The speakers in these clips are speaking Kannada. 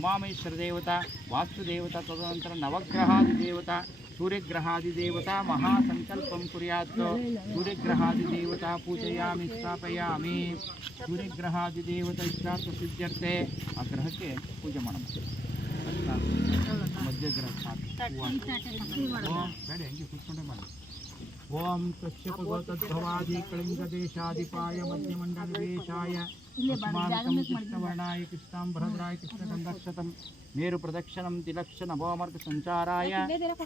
उमामेश्वर देवता वास्तुदेवता तदनंतर नवग्रहादिदेवता सूर्यग्रहादिदेवता महासंकल्पं कुर्यात् सूर्यग्रहादिदेवता पूजयामि स्थापयामि सूर्यग्रहादिदेवता इष्टार्थसिद्ध्यर्थे आ ग्रहಕ್ಕೆ पूजे ಮಾಡಬೇಕು मध्यग्रह ಬೇಡ ಹೆಂಗೆ ಕೂತ್ಕೊಂಡೇ ಮಾಡಿ ओम कश्यप गोतद्भवादि कलिंगदेशाधिपाय मध्यमंडलवेशाय अस्माकं कृष्णवर्णाय कृष्णांबरद्राय कृष्णगन्धक्षतं मेरुप्रदक्षिणं तिलक्षण भवमर्ग संचाराय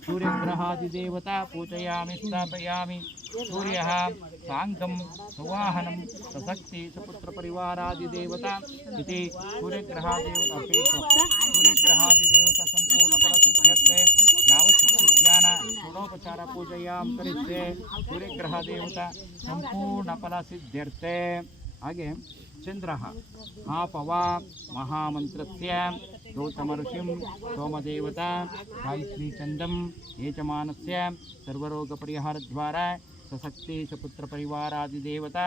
सूर्यग्रहादिदेवता पूजयामि स्थापयामि सूर्यः साङ्गं सुवाहनं सशक्ति सपुत्रपरिवारादिदेवता इति सूर्यग्रहादिदेवता संपूर्णफलसिद्ध्यर्थे यावच्छक्तिज्ञान षोडोपचार पूजयां करिष्ये सूर्यग्रहदेवता संपूर्णफलसिद्ध्यर्थे ಹಾಗೆ ಚಂದ್ರಃ ಪವಾ ಮಹಾಮಂತ್ರಸ್ಯ ಗೌತಮಋಷಿಂ ಸೋಮದೇವತಾ ಗಾಯತ್ರಿ ಚಂದಂ ಯಜಮಾನಸ್ಯ ಸರ್ವರೋಗಪರಿಹಾರದ್ವಾರ ಸಶಕ್ತಿ ಸಪುತ್ರಪರಿವಾರಾದಿದೇವತಾ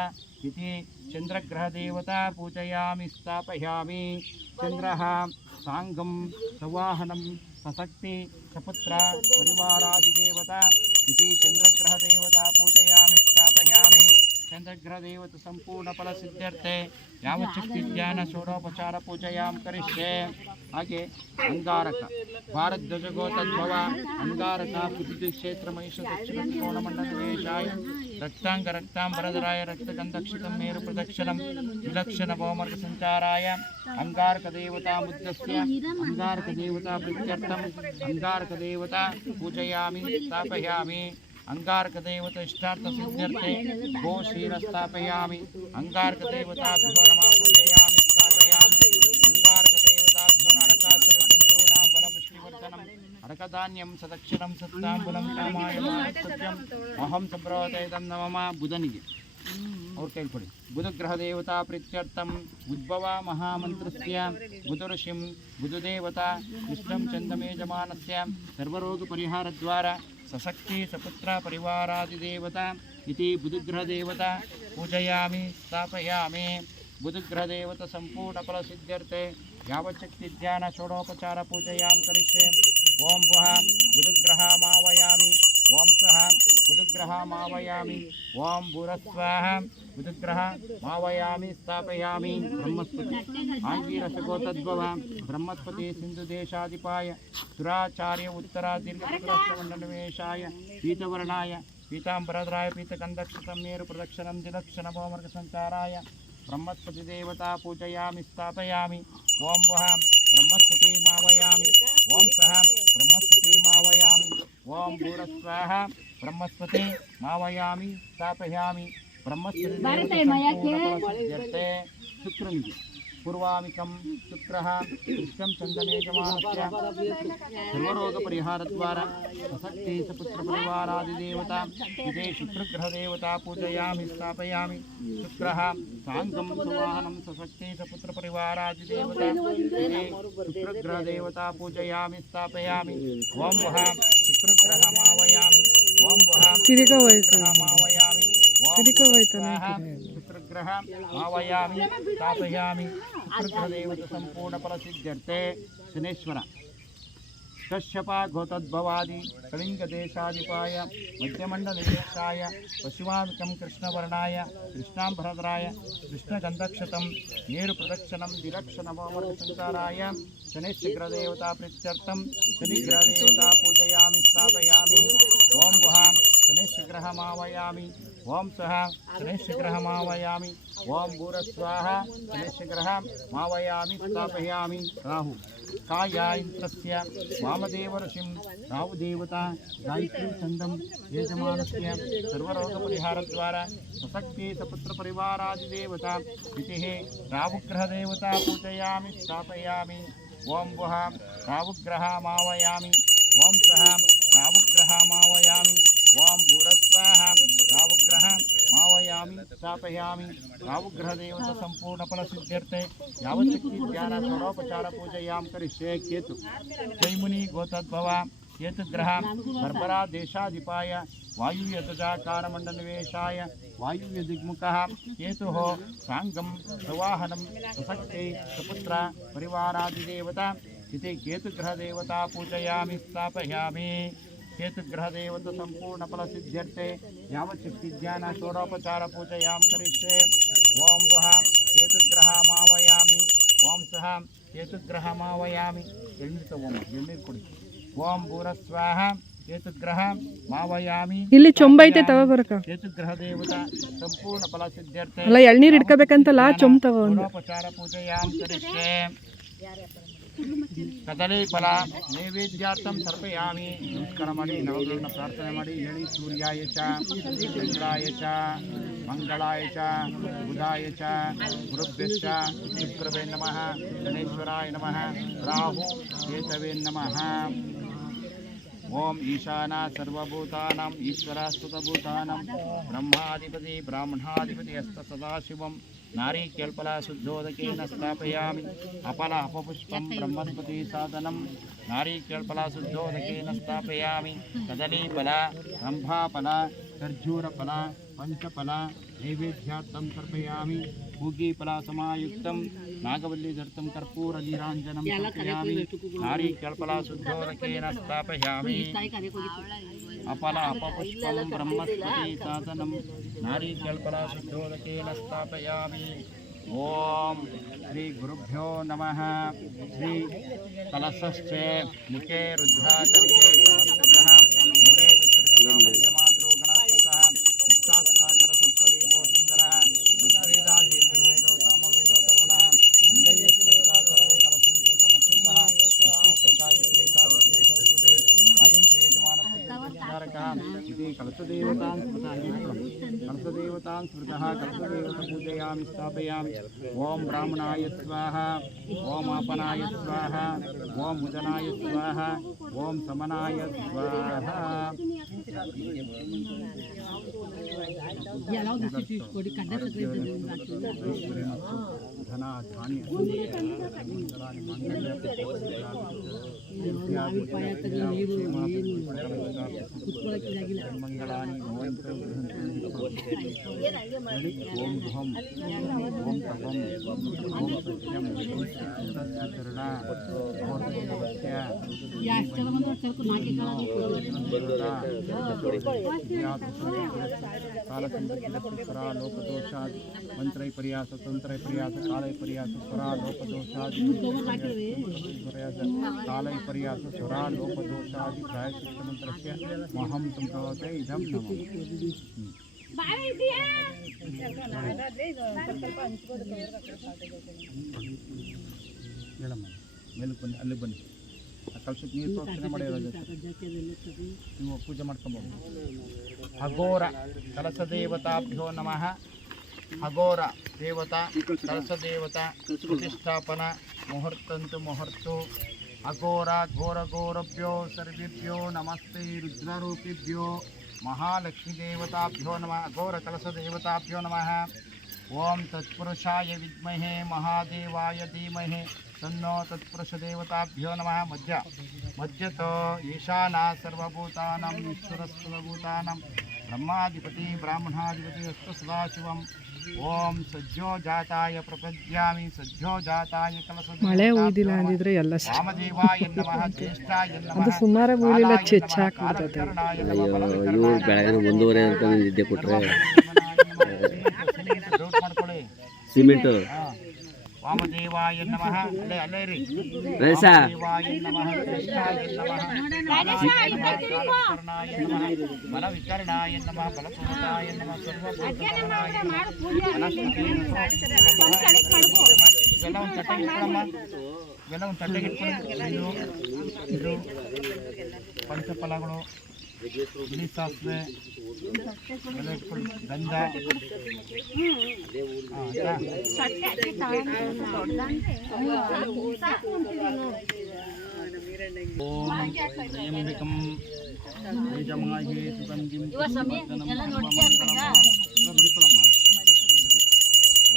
ಇತಿ ಚಂದ್ರಗ್ರಹದೇವತಾ ಪೂಜಯಾಮಿ ಸ್ಥಾಪಯಾಮಿ ಚಂದ್ರಃ ಸಾಂಗಂ ಸವಾಹನಂ ಸಶಕ್ತಿ ಸಪುತ್ರ ಪರಿವಾರಾದಿದೇವತಾ ಇತಿ ಚಂದ್ರಗ್ರಹದೇವತಾ ಪೂಜಯಾಮಿ ಸ್ಥಾಪಯಾಮಿ चंद्रग्रहदेवता संपूर्ण फल सिद्ध्यर्थे यावच्छक्ति ज्ञान षोडोपचार पूजयां करिष्ये हागे अंगारक भारद्वज गोतद्भव अंगारक पृथ्वी क्षेत्र महिष दक्षिण त्रिकोणमण्डलवेशाय रक्तांग रक्तांबरधराय रक्तगन्धक्षतं मेरु प्रदक्षिणं विलक्षण भवमर्ग संचाराय अंगारक देवता मुद्दस्य अंगारक देवता प्रीत्यर्थम अंगारक देवता पूजयामि स्थापयामि अंगारकदेवता इष्टार्थसिद्ध्यर्थे गोशीरस्थापयामि अंगारकदेवताभ्यो नमः पूजयामि स्थापयामि अंगारकदेवताभ्यो अडकासुरजन्तूनां बलपुष्टिवर्धनम् अडकधान्यं सदक्षिणं सत्ताम्बुलं कामायमानसत्यम् अहं सम्प्रवर्तयतं नमः बुधनिगे और कई पड़ी बुधग्रहदेवता प्रीत्यर्थम उद्भव महामंत्रस्य बुधऋषिं बुधदेवता विष्णुं चंदमेजमानस्य सर्वरोगपरिहारद्वारा सशक्ति सपुत्र परिवारादिदेवता इति बुधग्रहदेवता पूजयामि स्थापयामि बुधग्रहदेवता संपूर्णफलसिद्ध्यर्थे यावच्छक्ति ध्यान षोडोपचार पूजयां करिष्ये ओं वः बुधग्रहमावयामि ओं सः बुधग्रहमावयामि ओं भूरस्वाहा बुधग्रहमावयामि स्थापयामि ब्रह्मस्पति आङ्गीरसगोतद्भव ब्रह्मस्पति सिन्धुदेशाधिपाय सुराचार्य उत्तरा दीर्घपुत्रमण्डलवेशाय पीतवर्णाय पीताम्बरधराय पीतगन्धक्षतं मेरुप्रदक्षिणं दिलक्षणभवमर्गसञ्चाराय ब्रह्मस्पति देवता पूजयामि स्थापयामि ओं वः ब्रह्मस्पति मावयामि ओं सः ब्रह्मस्पति मावयामि ओं भूरस्वाहा ब्रह्मस्पति मावयामि स्थापयामि ब्रह्मस्पति शुक्रनिधि पूर्वामिकं शुक्रः कृष्णं चन्दनेजमानस्य सर्वरोगपरिहारद्वारा सशक्ति सपुत्रपरिवारादिदेवता इति शुक्रग्रहदेवता पूजयामि स्थापयामि शुक्रः साङ्गं सुवाहनं सशक्ति सपुत्रपरिवारादिदेवता इति शुक्रग्रहदेवता पूजयामि स्थापयामि ओं वः शुक्रग्रहमावयामि ओं वः शुक्रग्रहमावयामि शुक्रग्रह मावयामि स्थापयामि शुक्रग्रहदेवता संपूर्णफलसिद्ध्यर्थे शनेश्वर कश्यप गोतद्भवादि कलिंगदेशाधिपाय मध्यमण्डलवेशाय पशुवामिकं कृष्णवर्णाय कृष्णांबरधराय कृष्णगन्धक्षतं मेरुप्रदक्षिणं दिलक्षणभवमर्गसञ्चाराय शनिश्चग्रहदेवता प्रीत्यर्थं शनिग्रहदेवता पूजयामि स्थापयामि ओं वः शनिश्चग्रहमावयामि ओं सः शनिश्चग्रहमावयामि ओं भूरस्वाहा शनिश्चग्रहमावयामि स्थापयामि राहु काया इंद्रस्य वामदेवऋषिं राहुदेवता गायत्री छन्दं यजमानस्य सर्वरोगपरिहारद्वारा सशक्ति सपुत्रपरिवारादिदेवता इति राहुग्रहदेवता पूजयामि स्थापयामि ओं वः राहुग्रहमावयामि ओं सः राहुग्रहमावयामि ओं भूरस्वाहा राहुग्रहमावयामि स्थापयामि राहुग्रहदेवता संपूर्णफलसिद्ध्यर्थे यावच्छक्ति ध्यान षोडोपचार पूजयां करिष्ये केतु जैमुनि गोतद्भव केतुग्रह बर्बरा देशाधिपाय वायुयतजाकारमण्डलवेशाय वायुव्यदिग्मुखः केतुः साङ्गं सवाहनं सशक्ति सपुत्र परिवारादिदेवता इति केतुग्रहदेवता पूजयामि स्थापयामि केतुग्रहदेवता सम्पूर्णफलसिद्ध्यर्थे यावच्छक्तिज्ञान षोडोपचार पूजयां करिष्ये ओं वः केतुग्रहमावयामि ओं सः केतुग्रहमावयामि ओं भूरस्वाह केतुग्रह मावयामि ಇಲ್ಲಿ ಚೊಂಬ ಐತೆ ತವ ಬರಕ केतुग्रह देवता संपूर्ण फल सिद्ध्यर्थे ಅಲ್ಲ ಎಳ್ನೀರು ಇಟ್ಕೋಬೇಕಂತಲ್ಲ ಚೊಂಬ ತವ ಒಂದು षोडोपचार पूजयां करिष्ये कदली फल नैवेद्यार्थं समर्पयामि नमस्कार ಮಾಡಿ ನವಗ್ರಹನ ಪ್ರಾರ್ಥನೆ ಮಾಡಿ ಹೇಳಿ ಸೂರ್ಯಾಯ ಚ ಚಂದ್ರಾಯ ಚ ಮಂಗಳಾಯ ಚ ಬುಧಾಯ ಚ ಗುರುಭ್ಯಶ್ಚ ಶುಕ್ರವೇ ನಮಃ ಶನೇಶ್ವರಾಯ ನಮಃ ರಾಹು ಕೇತವೇ ನಮಃ ओम ईशाना सर्वभूतानां ईश्वरस्तुतभूतानां ब्रह्माधिपति ब्राह्मणाधिपति हस्त सदाशिवं नारीकेल्पलाशुद्धोदकेन स्थापयामि अपल अपपुष्पं ब्रह्मस्पति साधनं नारीकेल्पलाशुद्धोदकेन स्थापयामि कदलीफल रम्भाफल खर्जूरफल पंचफल नैवेद्यार्थं समर्पयामि पूगीफलसमायुक्तं नागवल्लीधर्तं कर्पूरनीराञ्जनं समर्पयामि नारीकेल्पलाशुद्धोदकेन स्थापयामि अपल अपपुष्पं ब्रह्मस्पति साधनं नारीकेल्पलाशुद्धोदकेन स्थापयामि ओम श्री गुरुभ्यो नमः श्री कलशश्चे मुखे रुद्राकलिके समर्पितः मूरे तत्कृष्णो मध्यमात्रो गणस्पतः उत्साहसागर सप्तदीपो सुन्दरः विपरीतादीर्घवेदो सामवेदो तरुणः अन्धयस्कृता सर्वे कलशन्तु समर्पितः गायत्री सावित्री सरस्वती आयन्ते यजमानस्य इति कलशदेवतां स्मृतः कलशदेवता पूजयामि स्थापयामि ओम ब्राह्मणाय स्वाहा ओम आपनाय स्वाहा ओम उदनाय स्वाहा ओम समनाय स्वाहा धन धान्य मंगलानि भवन्तु ओम ध्वम ओम तपम ओम सत्यम करुणा कालसंस्कृतस्वरा लोकदोषाद मंत्रय प्रयास तंत्रय प्रयास कालय प्रयास स्वरा लोकदोषादि कालय प्रयास स्वरा लोकदोषादि प्रायश्चित्त मंत्रस्य महं संप्रवर्तये इदं नमः ಮೇಲಕ್ಕೆ ಅಲ್ಲಿ ಬನ್ನಿ ಕಲಶಕ್ಕೆ ನೀರು ಪ್ರೋಕ್ಷಣೆ ಮಾಡಿರೋದು ನೀವು ಪೂಜೆ ಮಾಡ್ಕೊಬೋದು ಅಘೋರ ಕಲಶ ದೇವತಾಭ್ಯೋ ನಮಃ ಅಘೋರ ದೇವತಾ ಕಲಶ ದೇವತಾ ಪ್ರತಿಷ್ಠಾಪನ ಮುಹೂರ್ತಂತು ಮುಹೂರ್ತು ಅಘೋರ ಘೋರ ಘೋರಭ್ಯೋ ಸರ್ವೇಭ್ಯೋ ನಮಸ್ತೆ ರುದ್ರರೂಪಿಭ್ಯೋ महालक्ष्मी देवताभ्यो नमः अघोर कलश देवताभ्यो नमः ओम तत्पुरुषाय विद्महे महादेवाय धीमहि तन्नो तत्पुरुष देवताभ्यो नमः मध्यतो ईशाना सर्वभूतानां ईश्वरस्वभूतानां ब्रह्माधिपति ब्राह्मणाधिपति अस्तु सदाशिवं ओम सज्जो जाताय प्रपद्यामि सज्जो जाताय कलश ಮಳೆ ಉಯ್ದಿಲ್ಲ ಅಂದಿದ್ರೆ ಎಲ್ಲ वामदेवाय नमः ज्येष्ठाय नमः ಅದು ಸುಮಾರು ಉಯ್ಲಿಲ್ಲ ಚೆಚ್ಚಾಕ್ಬಿಡ್ತದೆ ಅಯ್ಯೋ ಬೆಳಗ್ಗೆ 1:30 ಅಂತ ನಿದ್ದೆ ಕೊಟ್ರೆ ಸಿಮೆಂಟ್ वामदेवाय नमः अल्ले री वैसा वामदेवाय नमः ज्येष्ठाय नमः कालकर्णाय नमः बलविकरणाय नमः बलपूर्णाय नमः सर्वभूतनाय ಇವೆಲ್ಲ ಒಂದು ತಟ್ಟೆಗೆ ಇಟ್ಕೊಳ್ಳಮ್ಮ ಇವೆಲ್ಲ ಒಂದು ತಟ್ಟೆಗೆ ಇಟ್ಕೊಂಡು ಇದು ಪಂಚಫಲಗಳು ಬಿಳಿ ಸಾಸಿವೆ ಎಲ್ಲ ಇಟ್ಕೊಂಡು ಗಂಧ ಓಂ ತ್ರ್ಯಂಬಕಂ ಯಜಮಾಹೇ ಸುಗಂಧಿಂ ಬಿಡಿಕೊಳ್ಳಮ್ಮ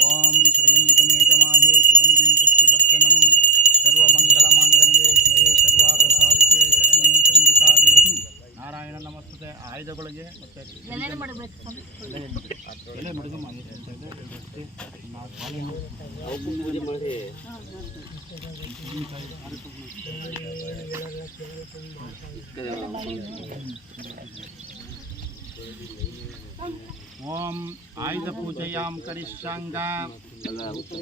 ಓಂ ತ್ರ್ಯಂಬಕಂ ಯಜಮಾಹೇ ಸುಗಂಧಿಂ ಪುಷ್ಟಿವರ್ಧನಂ ಸರ್ವಮಂಗಲಮಾಂಗಲ್ಯೆ ಶಿವೆ ಸರ್ವಾರ್ಥಸಾಧಿಕೆ ಶರಣ್ಯೆ ತ್ರ್ಯಂಬಿಕಾ ದೇವಿ ನಾರಾಯಣ ನಮಸ್ತುತೆ ಆಯುಧ ಆಯುಧಗಳಿಗೆ ಮತ್ತೆ ಎಲೆ ಮಡಗಮ್ಮ ಪೂಜೆ ಮಾಡಿ ಓಂ ಆಯುಧ ಪೂಜೆಯಾಂ ಕರಿಷ್ಯಾಂಗ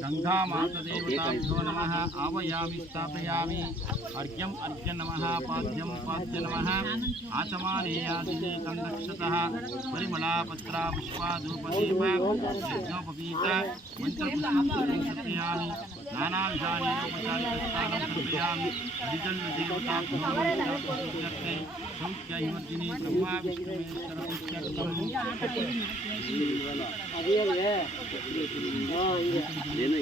ಗಂಗಾ ಮಾತದೇವತಾಭ್ಯೋ ನಮಃ ಆವಯಾಮಿ ಸ್ಥಾಪಯಾಮಿ ಅರ್ಘ್ಯಂ ಅರ್ಘ್ಯ ನಮಃ ಪಾದ್ಯಂ ಪಾದ್ಯ ನಮಃ ಆಚಮಾನೇಯಾದಿನೇ ಕಂದಕ್ಷತಃ ಪರಿಮಳಾ ಪತ್ರ ಪುಷ್ಪ ಧೂಪದೀಪ ಯಜ್ಞೋಪವೀತ ಮಂತ್ರಪುಷ್ಪಂ ಸಮರ್ಪಯಾಮಿ ನಾನಾವಿಧಾನಿ ಔಪಚಾರಿಕಸ್ನಾನಂ ಸಮರ್ಪಯಾಮಿ ಹರಿಜನ್ಯದೇವತಾಭ್ಯೋ ನಮಃ ಸೌಖ್ಯೈವರ್ಜಿನಿ ಬ್ರಹ್ಮ ವಿಷ್ಣುವೇಶ್ವರ ಏನೋ 21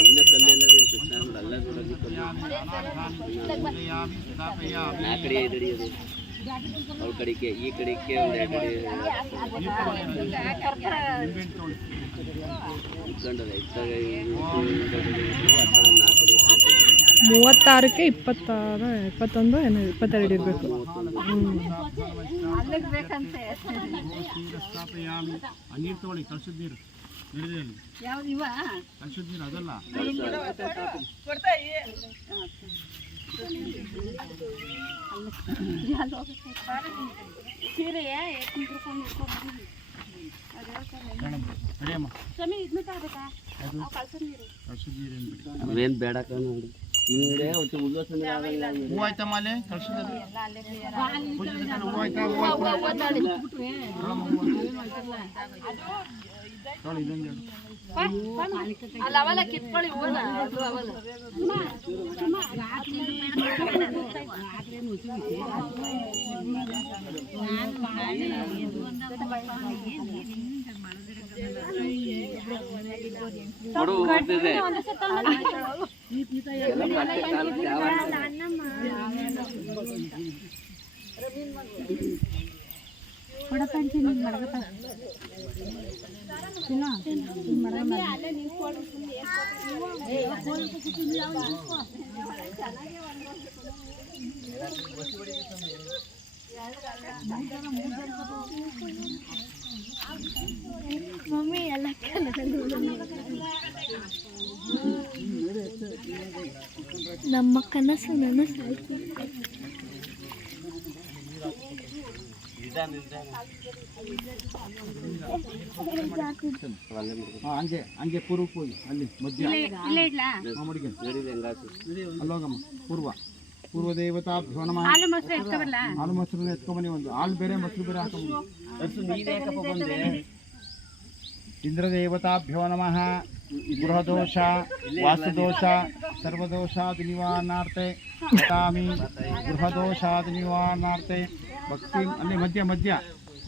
ಇನ್ನ ಕಲ್ಲೆಲ್ಲ ಕೃಷ್ಣ ಅಲ್ಲ ನಾ ಕಡೆ ಹಿಡಿಯೋದು ಅವ್ರ ಕಡೆಗೆ ಈ ಕಡೆಗೆ ಇಟ್ಕೊಂಡಲ್ಲ ಇತ್ತಾಗ 36ಕ್ಕೆ 21 ಏನೋ 22 ಇರಬೇಕು. ನೀರು ತಗೊಳ್ಳಿ ಕಳ್ಸಿದ ನೀರು ನಡೆದಲ್ಲಿ ಕಳ್ಸಿದ ನೀರು ಅದಲ್ಲ ಅವೇನು ಬೇಡ ನೋಡಿ ಹಿಂಗೆ ಒಂದು ಉಲ್ಲಾಸ ಹೂ ಆಯ್ತಮ್ಮ ಅಲ್ಲೇ ಕಳ್ಸಿದ ಹೂ ಆಯ್ತಾ ಅಲ್ಲ ಕಿತ್ಕೊಳ್ಳಿ ಕೊಡು ಹೋಗ್ತಿದೆ ಮಮ್ಮಿ ಎಲ್ಲ ನಮ್ಮ ಕನಸು ನನಸು ಹಂಗೆ ಹಂಗೆ ಪೂರ್ವಕ್ಕೆ ಹೋಗಿ ಅಲ್ಲಿ ಮಧ್ಯ ಮಡಿಗೆ ಅಲ್ಲೋಗಮ್ಮ ಪೂರ್ವ ದೇವತಾಭ್ಯೋ ನಮಃ ಹಾಲು ಮೊಸರು ಎತ್ಕೊಂಬನಿ ಒಂದು ಹಾಲು ಬೇರೆ ಮೊಸರು ಬೇರೆ ಹಾಕೊಂಬ ಇಂದ್ರದೇವತಾಭ್ಯೋ ನಮಃ ಗೃಹದೋಷ ವಾಸ್ತುದೋಷ ಸರ್ವದೋಷಾದಿ ನಿವಾರಣಾರ್ಥೆ ವದಾಮಿ ಗೃಹದೋಷಾದಿ ನಿವಾರಣಾರ್ಥೆ ಭಕ್ತಿ ಅಲ್ಲಿ ಮಧ್ಯ ಮಧ್ಯ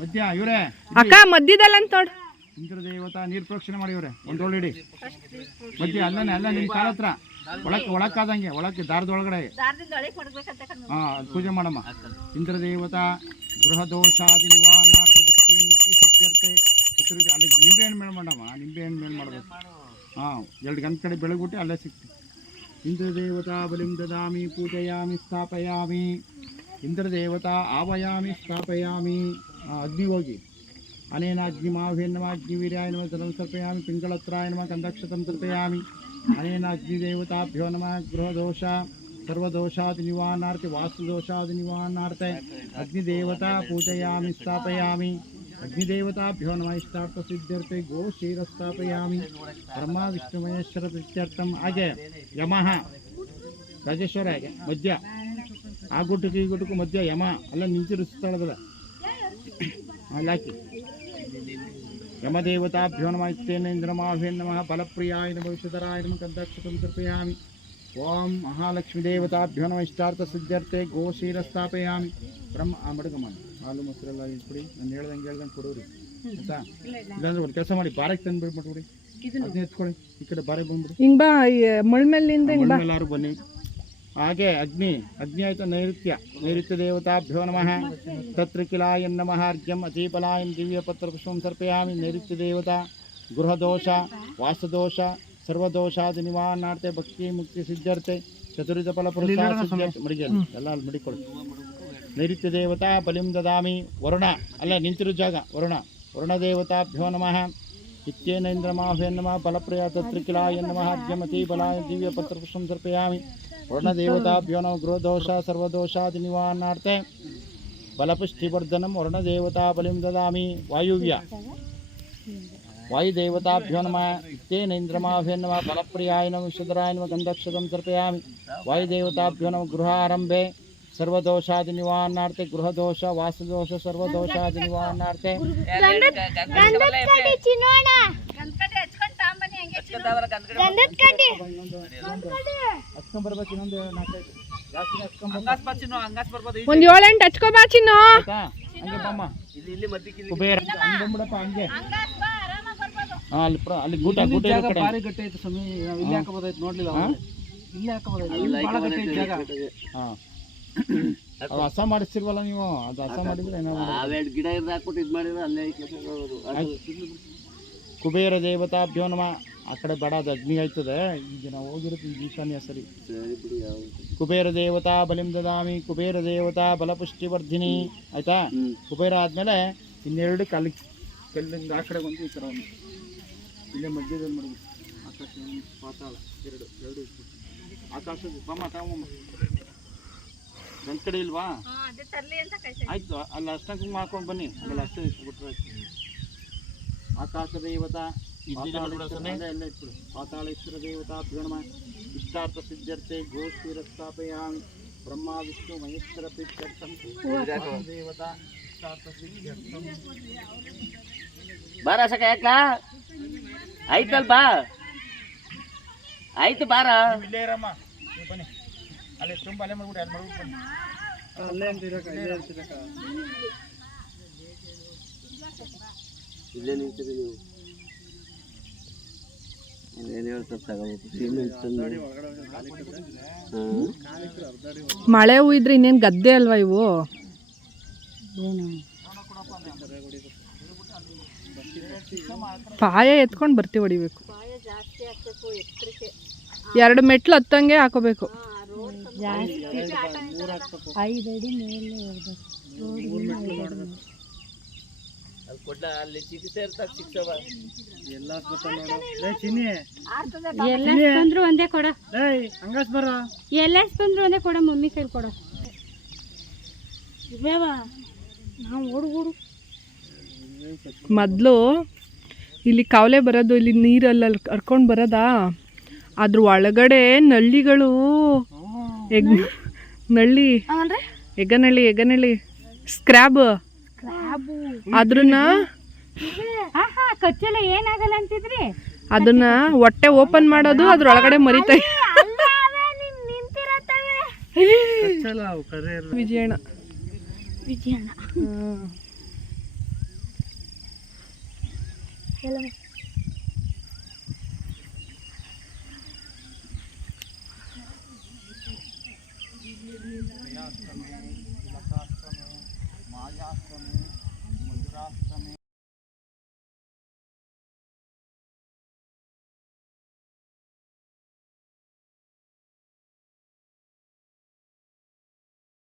ಮಧ್ಯ ಇವರೇ ಅಕ್ಕ ಮಧ್ಯದಲ್ಲಿ ಅಂತ ನೋಡು. ಇಂದ್ರದೇವತಾ ನೀರು ಪ್ರೋಕ್ಷಣೆ ಮಾಡಿ ಇವ್ರೆ ಒಂದು ಇಡಿ ಮಧ್ಯ ಅಲ್ಲನೇ ಅಲ್ಲ ನಿಮ್ಮ ಕಾಲ ಹತ್ರ ಒಳಕ್ಕಾದಂಗೆ ಒಳಕ್ಕೆ ದಾರದೊಳಗಡೆ ಪೂಜೆ ಮಾಡಮ್ಮ. ಇಂದ್ರದೇವತಾ ಗೃಹದೋಷಾದಿ ನಿವಾರಣಾರ್ಥ ಭಕ್ತಿ ಮುಕ್ತಿ ಸಿದ್ಧಾರ್ಥ ಅಲ್ಲಿ ನಿಂಬೆಹಣ್ಣು ಮೇಲ್ ಮಾಡಮ್ಮ. ನಿಂಬೆಹಣ್ಣು ಮೇಲ್ ಮಾಡಬೇಕು. 2 ಗಂಟೆ ಕಡೆ ಬೆಳಗ್ಬಿಟ್ಟು ಅಲ್ಲೇ ಸಿಗ್ತೀವಿ. ಇಂದ್ರದೇವತಾ ಬಲಿಂ ದದಾಮಿ ಪೂಜಯಾಮಿ ಸ್ಥಾಪಯಾಮಿ. ಇಂದ್ರದೇವತಾ ಆವಯಾಮಿ ಸ್ಥಾಪಯಾಮಿ. ಅಗ್ನಿ ಹೋಗಿ ಅನೇನ ಅಗ್ನಿಮಾವೇನ್ನಮ ಅಗ್ನಿವೀರ್ಯಾಯ ನಮಃ ಜಲಂ ಸರ್ಪಯಾಮಿ ಪಿಂಗಳತ್ರಾಯ ನಮಃ ಕಂದಕ್ಷತಂ ತರ್ಪಯಾಮಿ. ಅನೇನ ಅಗ್ನಿದೇವತಾಭ್ಯೋ ನಮಃ ಗೃಹದೋಷ ಸರ್ವದೋಷಾದಿ ನಿವಾರಣಾರ್ಥೆ ವಾಸ್ತುದೋಷಾದಿ ನಿವಾರಣಾರ್ಥೆ ಅಗ್ನಿದೇವತಾ ಪೂಜಯಾಮಿ ಸ್ಥಾಪಯಾಮಿ. ಅಗ್ನಿದೇವತಾಭ್ಯೋ ನಮಃ ಇಷ್ಟಾರ್ಥ ಸಿದ್ಧಾರ್ಥೆ ಗೋ ಕ್ಷೀರ ಸ್ಥಾಪಯಾಮಿ. ಬ್ರಹ್ಮ ವಿಷ್ಣು ಮಹೇಶ್ವರ ಪ್ರೀತ್ಯರ್ಥಂ. ಹಾಗೆ ಯಮಃ ರಾಜೇಶ್ವರ ಹಾಗೆ ಮಧ್ಯ ಆ ಗುಟ್ಟಕ್ಕೆ ಈ ಗುಟ್ಟಕ್ಕೂ ಮಧ್ಯ ಯಮ ಅಲ್ಲ ನಿಂತಿರು ಸ್ಥಳದಲ್ಲ ಅಲ್ಲಾಕಿ. ಯಮದೇವತಾಭ್ಯೋ ನಮಃ ಇತ್ತೇನೇಂದ್ರಮಾಭ್ಯೋ ನಮಃ ಫಲಪ್ರಿಯಾಯ ನಮಃ ಭವಿಷ್ಯಧರಾಯ ನಮಃ ಕಂದಕ್ಷತಂ ತರ್ಪಯಾಮಿ. ಓಂ ಮಹಾಲಕ್ಷ್ಮೀ ದೇವತಾಭ್ಯೋ ನಮಃ ಇಷ್ಟಾರ್ಥ ಸಿದ್ಧಾರ್ಥೆ ಗೋ ಕ್ಷೀರ ಸ್ಥಾಪಯಾಮಿ. ಬ್ರಹ್ಮ ಮಡಗಮ್ಮ ಹಾಲು ಮೊಸರೆಲ್ಲ ಕೊಡಿ. ನಾನು ಹೇಳ್ದಂಗೆ ಕೊಡೋರಿ ಆಯ್ತಾ. ಇಲ್ಲಾಂದ್ರೆ ಒಂದು ಕೆಲಸ ಮಾಡಿ ಬಾರಕ್ಕೆ ತಂದು ಬಿಡ್ಬಿಟ್ಬಿಡಿ. ಅದನ್ನ ಎತ್ಕೊಳ್ಳಿ ಈ ಕಡೆ ಬಾರೆ ಬಂದ್ಬಿಡಿ. ಹಿಂಗ್ ಬಾ ಮಳ್ಮೇಲಿಂದ ಎಲ್ಲರೂ ಬನ್ನಿ. ಹಾಗೆ ಅಗ್ನಿ ಆಯಿತು ನೈಋತ್ಯ ದೇವತಾಭ್ಯೋ ನಮಃ ತತ್ರ ಕಿಲಾಯನ್ ನಮಃ ಅರ್ಘ್ಯಂ ಅತೀಫಲಾಯನ್ ದಿವ್ಯಪತ್ರ ಪುಷ್ಪಂ ಸರ್ಪಯಾಮಿ ನೈಋತ್ಯ ದೇವತಾ ಗೃಹದೋಷ ವಾಸದೋಷ ಸರ್ವದೋಷಾದಿ ನಿವಾರಣಾರ್ಥ ಭಕ್ತಿ ಮುಕ್ತಿ ಸಿದ್ಧರ್ತೆ ಚತುರ್ವಿಧ ಫಲ ಪುರುಷ ಮಡಿಗೆಯಲ್ಲಿ ಎಲ್ಲ ಅಲ್ಲಿ ಮಡಿಕೊಳ್ಳಿ. ನೈಋತ್ಯ ದೇವತಾ ಬಲಿಂ ದದಾಮಿ ವರುಣ ಅಲ್ಲ ನಿಂತಿರೋ ಜಾಗ ವರುಣ ದೇವತಾಭ್ಯೋ ನಮಃ ಇತ್ಯೇನೇಂದ್ರಮಾಹ್ವೇ ನಮಃ ಫಲಪ್ರಿಯ ತತ್ರಿಕಿಲಾಯ ನಮಃ ಅರ್ಘ್ಯಮತಿ ಬಲಾಯ ದಿವ್ಯ ಪತ್ರಪುಷ್ಪಂ ಸರ್ಪಯಾಮಿ ವರುಣದೇವತಾಭ್ಯೋ ನಮಃ ಗೃಹದೋಷ ಸರ್ವದೋಷಾದಿ ನಿವಾರಣಾರ್ಥೆ ಬಲಪುಷ್ಟಿವರ್ಧನಂ ವರುಣದೇವತಾ ಬಲಿಂ ದದಾಮಿ ವಾಯುದೇವತಾಭ್ಯೋ ನಮಃ ಇತ್ಯೇನೇಂದ್ರಮಾಹ್ವೇ ನಮಃ ಫಲಪ್ರಿಯಾಯ ನಮಃ ವಿಶುದ್ಧರಾಯ ನಮಃ ಗಂಧಕ್ಷದಂ ಸರ್ಪಯಾಮಿ ವಾಯುದೇವತಾಭ್ಯೋ ನಮಃ ಗೃಹಾರಂಭೆ ಸರ್ವದೋಷಾದಿ ನಿವಾರಣಾರ್ಥೆ ಗೃಹದೋಷ ವಾಸದೋಷ ಸರ್ವದೋಷಾದಿ ನಿವಾರಣಾರ್ಥೆ ಹಚ್ಕೊಂಡ್ಬರ್ಬೇಕು ಇನ್ನೊಂದು 4-5 ಒಂದ್ 7-8 ಹಚ್ಕೋಬಾ ಚಿನ್ನು. ಹಂಗೆ ಬಮ್ಮ ಕುಬೇರ ಹಂಗೆ ಬಂದ್ಬಿಡಪ್ಪ ಹಂಗೆ ಅಲ್ಲಿ ಗೂಟ ಭಾರಿ ಗಟ್ಟಿ ಐತೆ ಸ್ವಾಮಿ. ಇಲ್ಲಿ ಹಾಕಬಹುದಾಯ್ತು ನೋಡ್ಲಿಲ್ಲ ಇಲ್ಲಿ ಹಾಕಬಹುದಾಯ್ತು ಜಾಗ. ಹಾಂ ಅದು ಹಸ ಮಾಡಿಸ್ತಿರ್ವಲ್ಲ ನೀವು, ಅದು ಹಸ ಮಾಡಿದ್ರೆ ಗಿಡ ಹಾಕ್ಬಿಟ್ಟು ಇದು ಮಾಡಿದ್ರೆ ಅಲ್ಲೇ ಕುಬೇರ ದೇವತಾಭ್ಯೋ ನಮಃ. ಆ ಕಡೆ ಬೇಡ, ಅದು ಅಗ್ನಿ ಆಯ್ತದೆ. ಈಗ ನಾವು ಹೋಗಿರ್ತೀವಿ ಈಶಾನ್ಯ ಸರಿ. ಕುಬೇರ ದೇವತಾ ಬಲಿಂ ದದಾಮಿ ಕುಬೇರ ದೇವತಾ ಬಲಪುಷ್ಟಿವರ್ಧಿನಿ ಆಯ್ತಾ. ಕುಬೇರ ಆದ್ಮೇಲೆ ಇನ್ನೆರಡು ಕಲ್ಲಿಂದ ಆ ಕಡೆ ಒಂದು ಈ ಥರ ಒಂದು ಇಲ್ಲೇ ಮಧ್ಯದಲ್ಲಿ ಮಾಡಬೇಕು. ಆಕಾಶ ಪಾತಾಳ ಎರಡು ಆಕಾಶದ ಬಮ್ಮ ತಗೊಂಬ. ನನ್ನ ಕಡೆ ಇಲ್ವಾ? ಆಯ್ತು, ಅಲ್ಲಿ ಅಷ್ಟಂಕ ಮಾಡ್ಕೊಂಡು ಬನ್ನಿ. ಅಲ್ಲಿ ಅಷ್ಟೇ ಇಟ್ಬಿಟ್ರೆ ಆಕಾಶ ದೇವತಾ ಎಲ್ಲ ಇಟ್ಬಿಡು. ಪಾತಾಳೇಶ್ವರ ದೇವತಾ ಭ್ರಮ ಇಷ್ಟಾರ್ಥ ಸಿದ್ಧರ್ತೆ ಗೋಷ್ಠಿ ರಕ್ಷಾಪಯಾಮಿ ಬ್ರಹ್ಮ ವಿಷ್ಣು ಮಹೇಶ್ವರ ಪ್ರೀತ್ಯರ್ಥಂ ದೇವತಾ ಇಷ್ಟಾರ್ಥ ಸಿದ್ಧರ್ಥಂ. ಬಾರ ಸಕ ಯಾಕ್ಲಾ ಆಯ್ತಲ್ ಬಾ ಆಯ್ತು ಬಾರ ಇಲ್ಲೇ ಇರಮ್ಮ ನೀವು ಬನ್ನಿ. ಅಲ್ಲಿ ತುಂಬ ಅಲ್ಲೇ ಮಾಡ್ಬಿಡಿ, ಅಲ್ಲಿ ಮಾಡ್ಬಿಟ್ಟು ಬನ್ನಿ. ಅಲ್ಲೇ ಅಂತಿರಕ ಇಲ್ಲೇ ನಿಂತೀರಿ ನೀವು. ಏನು ಹೇಳ್ತಾರೆ ತಗೋಬೇಕು ಸಿಮೆಂಟ್ ತಂದು. ಮಳೆ ಹುಯ್ದ್ರೆ ಇನ್ನೇನು ಗದ್ದೆ ಅಲ್ವಾ ಇವು? ಪಾಯ ಎತ್ಕೊಂಡು ಬರ್ತೀವಿ ಹೊಡಿಬೇಕು. 2 ಮೆಟ್ಲು ಹತ್ತಂಗೆ ಹಾಕೋಬೇಕು. 5 ಅಡಿ ಮೇಲೆ ಕೊಡ್ಲ ಅಲ್ಲಿ ಚಿಟಿ ಸೇರ್ತಾ ಸಿಕ್ಸವ ಎಲ್ಲ ಚಿನ್ನಿ ಬಂದ್ರು ಒಂದೇ ಕೊಡ. ಹಂಗಾಸ್ ಬರ ಎಲ್ಲೆಸ್ ಬಂದ್ರು ಒಂದೇ ಕೊಡ. ಮಮ್ಮಿ ಕೈಲಿ ಕೊಡ. ನಾವು ಓಡು ಮೊದಲು ಇಲ್ಲಿ ಕಾವಲೆ ಬರೋದು, ಇಲ್ಲಿ ನೀರಲ್ಲಿ ಕರ್ಕೊಂಡು ಬರೋದಾ, ಅದ್ರ ಒಳಗಡೆ ನಳ್ಳಿಗಳು, ಎಗನಳ್ಳಿ ಸ್ಕ್ರ್ಯಾಬ್, ಅದ್ರನ್ನ ಕಚ್ಚಲ ಏನಾಗಲ್ಲ ಅಂತಿದ್ರಿ. ಅದನ್ನ ಹೊಟ್ಟೆ ಓಪನ್ ಮಾಡೋದು, ಅದ್ರೊಳಗಡೆ ಮರಿತಾ ವಿಜಯಣ್ಣ. ಮಾಯಾಶ್ರಮೇ